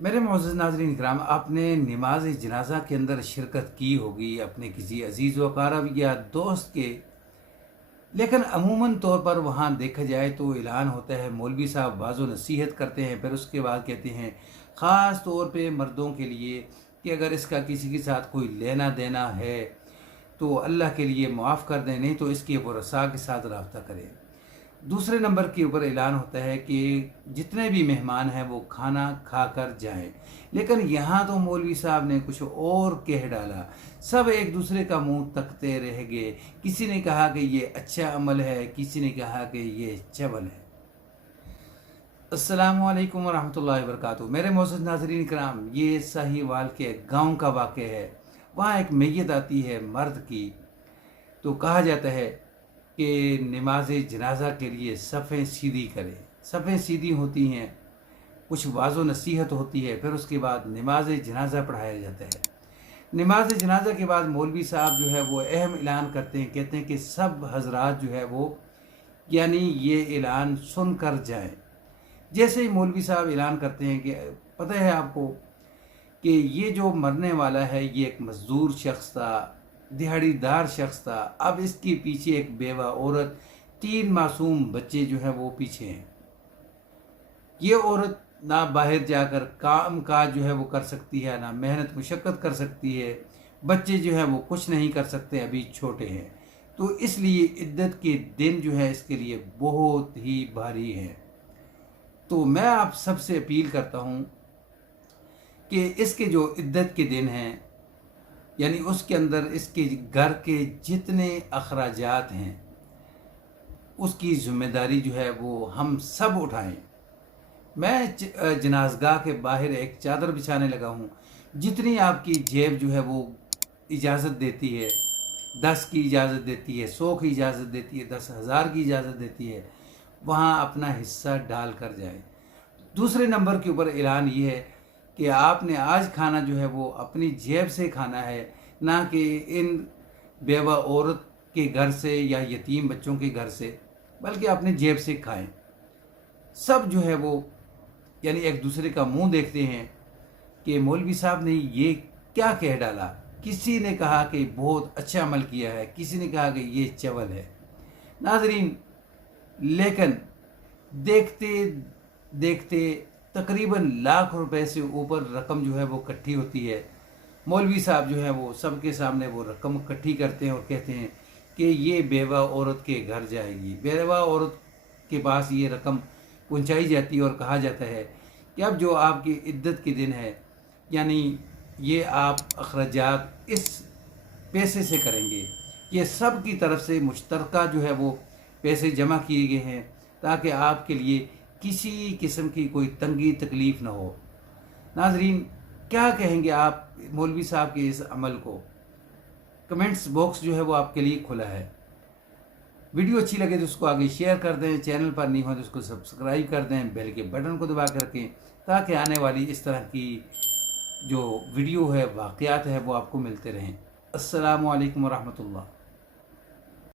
मेरे मोअज़्ज़ज़ नाज़रीन इकराम, आपने नमाज जनाजा के अंदर शिरकत की होगी अपने किसी अजीज़ व अक़ारब या दोस्त के। लेकिन अमूमन तौर पर वहाँ देखा जाए तो ऐलान होता है, मौलवी साहब वाज़ो नसीहत करते हैं, फिर उसके बाद कहते हैं ख़ास तौर पे मर्दों के लिए कि अगर इसका किसी के साथ कोई लेना देना है तो अल्लाह के लिए माफ़ कर दें, नहीं तो इसके वरसा के साथ रब्ता करें। दूसरे नंबर के ऊपर ऐलान होता है कि जितने भी मेहमान हैं वो खाना खाकर जाएं। लेकिन यहाँ तो मौलवी साहब ने कुछ और कह डाला। सब एक दूसरे का मुंह तकते रह गए। किसी ने कहा कि ये अच्छा अमल है, किसी ने कहा कि ये चवल है। अस्सलामु अलैकुम वरहमतुल्लाहि वबरकातुहू। मेरे मोअज़्ज़ज़ नाज़रीन कराम, ये साहिवाल के गांव का वाक़या है। वहाँ एक मैयत आती है मर्द की, तो कहा जाता है कि नमाज जनाजा के लिए सफ़ें सीधी करें। सफ़ें सीधी होती हैं, कुछ वाज़ो नसीहत होती है, फिर उसके बाद नमाज जनाजा पढ़ाया जाता है। नमाज जनाजा के बाद मौलवी साहब जो है वो अहम ऐलान करते हैं, कहते हैं कि सब हजरात जो है वो यानी ये ऐलान सुन कर जाएँ। जैसे ही मौलवी साहब ऐलान करते हैं कि पता है आपको कि ये जो मरने वाला है ये एक मज़दूर शख्स था, दिहाड़ीदार शख्स था। अब इसके पीछे एक बेवा औरत, 3 मासूम बच्चे जो हैं वो पीछे हैं। ये औरत ना बाहर जाकर काम काज जो है वो कर सकती है, ना मेहनत मुशक्क़त कर सकती है। बच्चे जो हैं वो कुछ नहीं कर सकते, अभी छोटे हैं। तो इसलिए इद्दत के दिन जो है इसके लिए बहुत ही भारी हैं। तो मैं आप सबसे अपील करता हूँ कि इसके जो इद्दत के दिन हैं, यानी उसके अंदर इसके घर के जितने अखराजात हैं उसकी ज़िम्मेदारी जो है वो हम सब उठाएं। मैं जनाजगाह के बाहर एक चादर बिछाने लगा हूँ। जितनी आपकी जेब जो है वो इजाज़त देती है, 10 की इजाज़त देती है, 100 की इजाज़त देती है, 10,000 की इजाज़त देती है, वहाँ अपना हिस्सा डाल कर जाए। दूसरे नंबर के ऊपर ऐलान ये है कि आपने आज खाना जो है वो अपनी जेब से खाना है, ना कि इन बेवा औरत के घर से या यतीम बच्चों के घर से, बल्कि अपनी जेब से खाएं। सब जो है वो यानी एक दूसरे का मुंह देखते हैं कि मौलवी साहब ने ये क्या कह डाला। किसी ने कहा कि बहुत अच्छा अमल किया है, किसी ने कहा कि ये चवल है। नाजरीन, लेकिन देखते देखते तकरीबन लाख रुपए से ऊपर रकम जो है वो इकट्ठी होती है। मौलवी साहब जो है वो सबके सामने वो रकम इकट्ठी करते हैं और कहते हैं कि ये बेवा औरत के घर जाएगी। बेवा औरत के पास ये रकम पहुंचाई जाती है और कहा जाता है कि अब जो आपकी इद्दत के दिन है, यानी ये आप अखराजात इस पैसे से करेंगे। ये सब की तरफ से मुश्तरका जो है वो पैसे जमा किए गए हैं ताकि आपके लिए किसी किस्म की कोई तंगी तकलीफ़ ना हो। नाजरीन, क्या कहेंगे आप मौलवी साहब के इस अमल को? कमेंट्स बॉक्स जो है वो आपके लिए खुला है। वीडियो अच्छी लगे तो उसको आगे शेयर कर दें, चैनल पर नहीं हो तो उसको सब्सक्राइब कर दें, बेल के बटन को दबा कर रखें ताकि आने वाली इस तरह की जो वीडियो है, वाक़यात है, वो आपको मिलते रहें। अस्सलामु अलैकुम वरहमतुल्लाह।